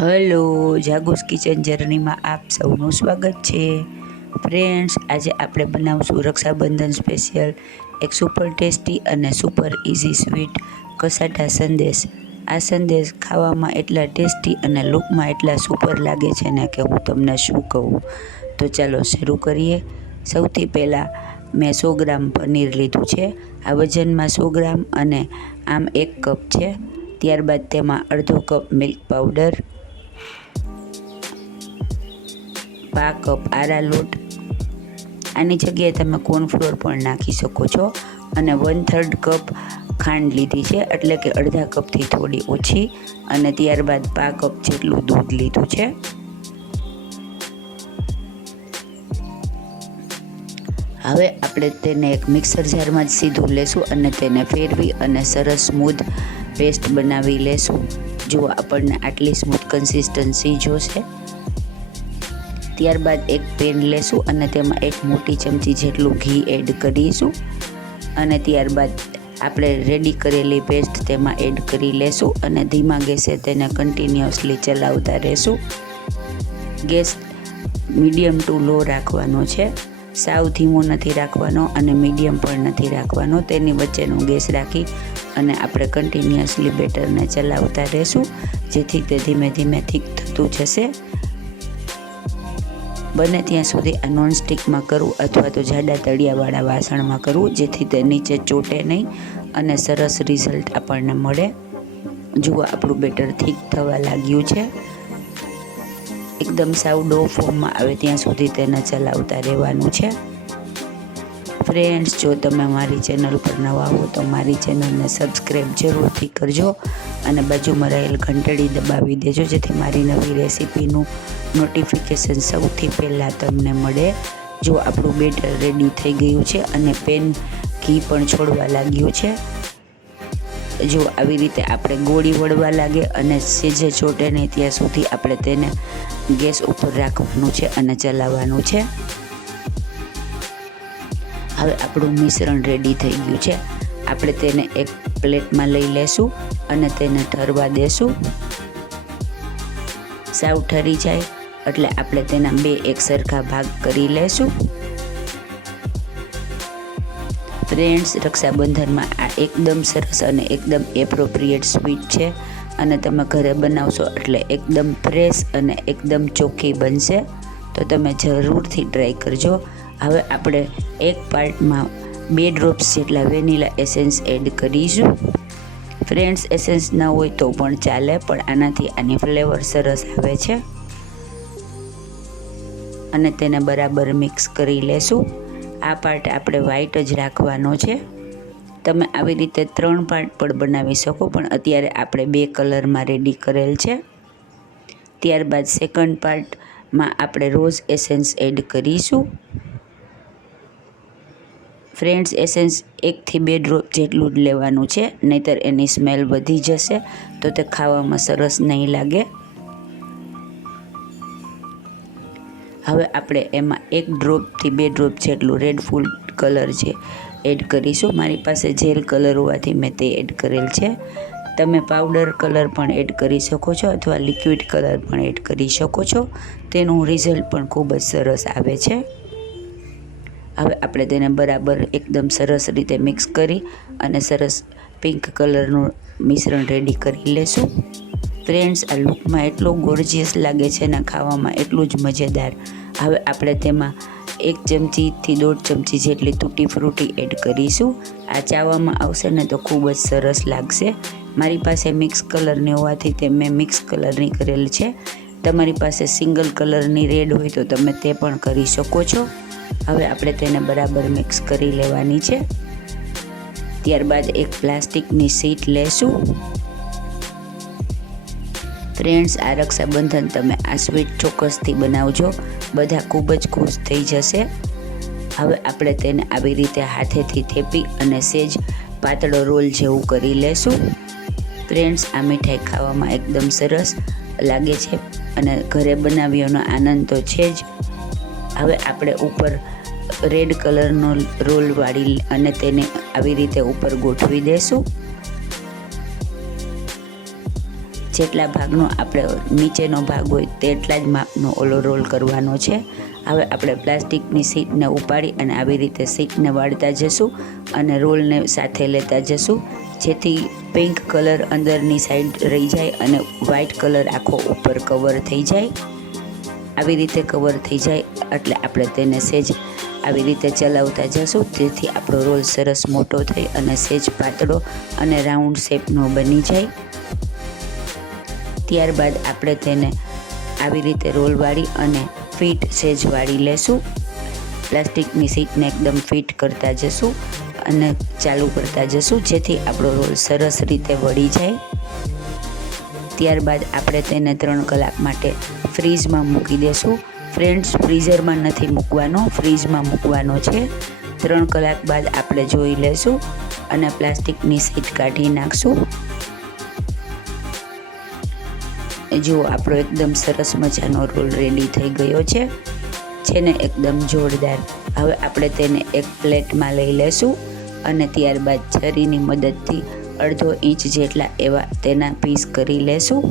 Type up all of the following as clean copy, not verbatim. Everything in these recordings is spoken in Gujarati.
હલો, જાગુસ કિચન જર્નીમાં આપ સૌનું સ્વાગત છે. ફ્રેન્ડ્સ, આજે આપણે બનાવશું રક્ષાબંધન સ્પેશિયલ એક સુપર ટેસ્ટી અને સુપર ઇઝી સ્વીટ કસાટા સંદેશ. આ સંદેશ ખાવામાં એટલા ટેસ્ટી અને લુકમાં એટલા સુપર લાગે છે ને કે હું તમને શું કહું. તો ચાલો શરૂ કરીએ. સૌથી પહેલાં મેં 100 ગ્રામ પનીર લીધું છે. આ વજનમાં 100 ગ્રામ અને આમ 1 કપ છે. ત્યારબાદ તેમાં અડધો કપ મિલ્ક પાવડર, પા કપ આરા લોટ, આની જગ્યાએ તમે કોર્નફ્લોર પણ નાખી શકો છો, અને 1/3 કપ ખાંડ લીધી છે, એટલે કે અડધા કપથી થોડી ઓછી, અને ત્યારબાદ પા કપ જેટલું દૂધ લીધું છે. હવે આપણે તેને એક મિક્સર જારમાં જ સીધું લેશું અને તેને ફેરવી અને સરસ સ્મૂધ પેસ્ટ બનાવી લેશું. જો આપણને આટલી સ્મૂથ કન્સિસ્ટન્સી જોશે. ત્યારબાદ એક પેન લેશું અને તેમાં 1 મોટી ચમચી જેટલું ઘી એડ કરીશું, અને ત્યારબાદ આપણે રેડી કરેલી પેસ્ટ તેમાં એડ કરી લેશું અને ધીમા ગેસે તેને કન્ટિન્યુઅસલી ચલાવતા રહેશું. ગેસ મીડિયમ ટુ લો રાખવાનો છે. સાવ ધીમો નથી રાખવાનો અને મીડિયમ પણ નથી રાખવાનો. તેની વચ્ચેનો ગેસ રાખી અને આપણે કન્ટિન્યુઅસલી બેટરને ચલાવતા રહેશું, જેથી તે ધીમે ધીમે થીક થતું જશે. બને ત્યાં સુધી આ નોનસ્ટિકમાં કરવું અથવા તો જાડા તળિયાવાળા વાસણમાં કરવું, જેથી તે નીચે ચોટે નહીં અને સરસ રિઝલ્ટ આપણને મળે. જુઓ, આપણું બેટર થીક થવા લાગ્યું છે. એકદમ સાવ ડો ફોર્મમાં આવે ત્યાં સુધી તેને ચલાવતા રહેવાનું છે. ફ્રેન્ડ્સ, જો તમે મારી ચેનલ પર નવા હો તો મારી ચેનલને સબસ્ક્રાઈબ જરૂરથી કરજો અને બાજુમાં રહેલ ઘંટડી દબાવી દેજો, જેથી મારી નવી રેસીપીનું નોટિફિકેશન સૌથી પહેલાં તમને મળે. જો આપણું બેટર રેડી થઈ ગયું છે અને પેન ઘી પણ છોડવા લાગ્યું છે. જો આવી રીતે આપણે ગોળી વળવા લાગે અને સેજે ચોટે નહીં ત્યાં સુધી આપણે તેને ગેસ ઉપર રાખવાનું છે અને ચલાવવાનું છે. હવે આપણું મિશ્રણ રેડી થઈ ગયું છે. આપણે તેને એક પ્લેટમાં લઈ લેશું અને તેને ઠરવા દેશું. સાવ ઠરી જાય એટલે આપણે તેના 2 એક સરખા ભાગ કરી લેશું. ફ્રેન્ડ્સ, રક્ષાબંધનમાં આ એકદમ સરસ અને એકદમ એપ્રોપ્રિએટ સ્વીટ છે, અને તમે ઘરે બનાવશો એટલે એકદમ ફ્રેશ અને એકદમ ચોખ્ખી બનશે. તો તમે જરૂરથી ટ્રાય કરજો. હવે આપણે એક પાર્ટમાં 2 ડ્રોપ્સ જેટલા વેનીલા એસેન્સ એડ કરીશું. ફ્રેન્ડ્સ, એસેન્સ ના હોય તો પણ ચાલે, પણ આનાથી આની ફ્લેવર સરસ આવે છે. અને તેને બરાબર મિક્સ કરી લેશું. આ પાર્ટ આપણે વ્હાઈટ જ રાખવાનો છે. તમે આવી રીતે 3 પાર્ટ પણ બનાવી શકો, પણ અત્યારે આપણે 2 કલરમાં રેડી કરેલ છે. ત્યારબાદ સેકન્ડ પાર્ટમાં આપણે રોઝ એસેન્સ એડ કરીશું. ફ્રેન્ડ્સ, એસેન્સ 1 થી 2 ડ્રોપ જેટલું જ લેવાનું છે, નહીંતર એની સ્મેલ વધી જશે તો તે ખાવામાં સરસ નહીં લાગે. હવે આપણે એમાં 1 ડ્રોપથી 2 ડ્રોપ જેટલું રેડ ફૂડ કલર છે એડ કરીશું. મારી પાસે જેલ કલર હોવાથી મેં તે એડ કરેલ છે. તમે પાવડર કલર પણ એડ કરી શકો છો અથવા લિક્વિડ કલર પણ એડ કરી શકો છો. તેનું રિઝલ્ટ પણ ખૂબ જ સરસ આવે છે. હવે આપણે તેને બરાબર એકદમ સરસ રીતે મિક્સ કરી અને સરસ પિંક કલરનું મિશ્રણ રેડી કરી લેશું. ફ્રેન્ડ્સ, આ લુકમાં એટલો ગોર્જિયસ લાગે છે ને ખાવામાં એટલું જ મજેદાર. હવે આપણે તેમાં 1 ચમચીથી 1.5 ચમચી જેટલી તૂટી ફ્રૂટી એડ કરીશું. આ ચાવવામાં આવશે ને તો ખૂબ જ સરસ લાગશે. મારી પાસે મિક્સ કલરની હોવાથી તે મેં મિક્સ કલરની કરેલ છે. તમારી પાસે સિંગલ કલરની રેડ હોય તો તમે તે પણ કરી શકો છો. હવે આપણે તેને બરાબર મિક્સ કરી લેવાની છે. ત્યારબાદ એક પ્લાસ્ટિકની શીટ લેશું. ફ્રેન્ડ્સ, આ રક્ષાબંધન તમે આ સ્વીટ ચોક્કસથી બનાવજો. બધા ખૂબ જ ખુશ થઈ જશે. હવે આપણે તેને આવી રીતે હાથેથી થેપી અને સેજ પાતળો રોલ જેવું કરી લેશું. ફ્રેન્ડ્સ, આ મીઠાઈ ખાવામાં એકદમ સરસ લાગે છે અને ઘરે બનાવ્યોનો આનંદ તો છે જ. હવે આપણે ઉપર રેડ કલરનો રોલ વાળી અને તેને આવી રીતે ઉપર ગોઠવી દેશું. જેટલા ભાગનો આપણે નીચેનો ભાગ હોય તેટલા જ માપનો ઓલો રોલ કરવાનો છે. હવે આપણે પ્લાસ્ટિકની શીટને ઉપાડી અને આવી રીતે શીટને વાળતા જશું અને રોલને સાથે લેતા જશું, જેથી પિંક કલર અંદરની સાઈડ રહી જાય અને વ્હાઈટ કલર આખો ઉપર કવર થઈ જાય. આવી રીતે કવર થઈ જાય એટલે આપણે તેને સેજ આવી રીતે ચલાવતા જશું, જેથી આપણો રોલ સરસ મોટો થઈ અને સેજ પાતળો અને રાઉન્ડ શેપનો બની જાય. ત્યારબાદ આપણે તેને આવી રીતે રોલ વાળી અને ફિટ સેજ વાળી લેશું. પ્લાસ્ટિકની શીટને એકદમ ફિટ કરતા જશું અને ચાલુ કરતા જશું, જેથી આપણો રોલ સરસ રીતે વળી જાય. ત્યારબાદ આપણે તેને 3 કલાક માટે ફ્રીજમાં મૂકી દેશું. ફ્રેન્ડ્સ, ફ્રીઝરમાં નથી મૂકવાનો, ફ્રીજમાં મૂકવાનો છે. 3 કલાક બાદ આપણે જોઈ લેશું અને પ્લાસ્ટિકની શીટ કાઢી નાખશું. જો આપણો એકદમ સરસ મજાનો રોલ રેડી થઈ ગયો છે ને એકદમ જોરદાર. હવે આપણે તેને એક પ્લેટમાં લઈ લેશું અને ત્યારબાદ છરીની મદદથી 1/2 ઇંચ જેટલા એવા તેના પીસ કરી લેશું.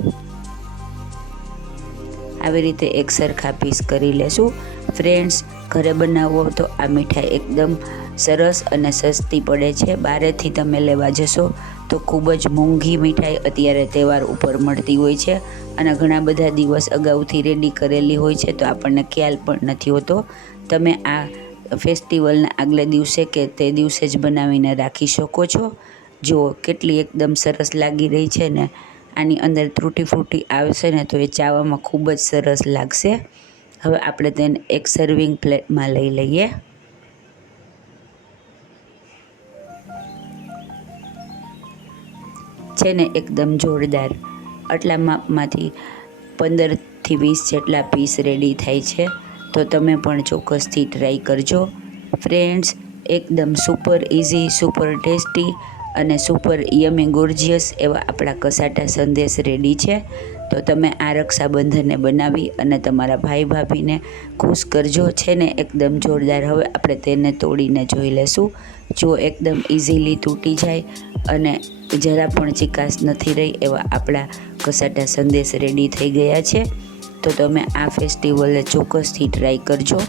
આવી રીતે એક સરખા પીસ કરી લેશું. ફ્રેન્ડ્સ, ઘરે બનાવો તો આ મીઠાઈ એકદમ સરસ અને સસ્તી પડે છે. બહારેથી તમે લેવા જશો તો ખૂબ જ મોંઘી મીઠાઈ અત્યારે તહેવાર ઉપર મળતી હોય છે અને ઘણા બધા દિવસ અગાઉથી રેડી કરેલી હોય છે, તો આપણને ખ્યાલ પણ નથી હોતો. તમે આ ફેસ્ટિવલના આગલે દિવસે કે તે દિવસે જ બનાવીને રાખી શકો છો. જો કેટલી એકદમ સરસ લાગી રહી છે ને, આની અંદર તૂટી ફ્રૂટી આવશે ને તો એ ચાવવામાં ખૂબ જ સરસ લાગશે. હવે આપણે તેને એક સર્વિંગ પ્લેટમાં લઈ લઈએ. છે ને એકદમ જોરદાર. આટલા માપમાંથી 15થી 20 જેટલા પીસ રેડી થાય છે, તો તમે પણ ચોક્કસથી ટ્રાય કરજો. ફ્રેન્ડ્સ, એકદમ સુપર ઇઝી, સુપર ટેસ્ટી અને સુપર યમી ગોર્જિયસ એવા આપણા કસાટા સંદેશ રેડી છે. તો તમે આ રક્ષાબંધનને બનાવી અને તમારા ભાઈ ભાભીને ખુશ કરજો. છે ને એકદમ જોરદાર. હવે આપણે તેને તોડીને જોઈ લેશું. જો એકદમ ઇઝીલી તૂટી જાય અને જરા પણ ચિકાસ નથી રહી એવા આપણા કસાટા સંદેશ રેડી થઈ ગયા છે. તો તમે આ ફેસ્ટિવલે ચોક્કસથી ટ્રાય કરજો.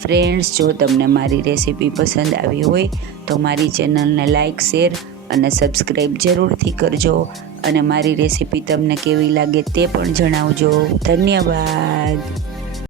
ફ્રેન્ડ્સ, જો તમને મારી રેસીપી પસંદ આવી હોય તો મારી ચેનલને લાઇક, શેર અને સબસ્ક્રાઈબ જરૂરથી કરજો અને મારી રેસીપી તમને કેવી લાગે તે પણ જણાવજો. ધન્યવાદ.